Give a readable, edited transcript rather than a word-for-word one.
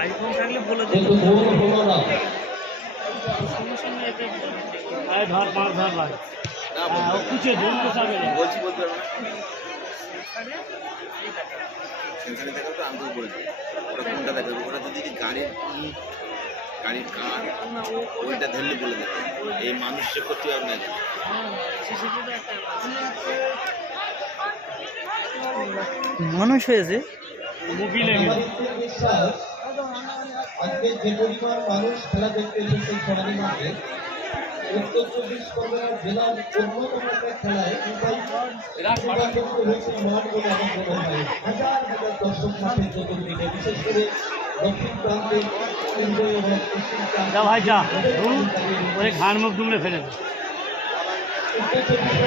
iPhone থাকলে বলে ধর মার ধর ভাই কুচে ধরতে চাবে না বলছি বলতে পারবো না সেন্সারে দেখাও তো আমি তো বলে দিই ওরা কোনটা দেখাবে ওরা যদি গাড়ির কার ওইটা ধরলে বলে দেবে এই মানুষকে করতে হবে না মানুষ হয়েছে মোবিলে আজকে যে পরিমাণ মানুষ খেলা দেখতে এসেছে সমাজের মাঠে উত্তর চব্বিশ পরগনা জেলার অন্যতম একটা খেলায় হয়েছে মাঠ বলে আমার মনে হয় হাজার হাজার দর্শক মাঠে চতুর্দিকে বিশেষ করে দক্ষিণ প্রান্তে কেন্দ্র এবং পশ্চিম যা ভাই যা ওরে ঘাড় মুখ দুমড়ে ফেলে উত্তর চব্বিশ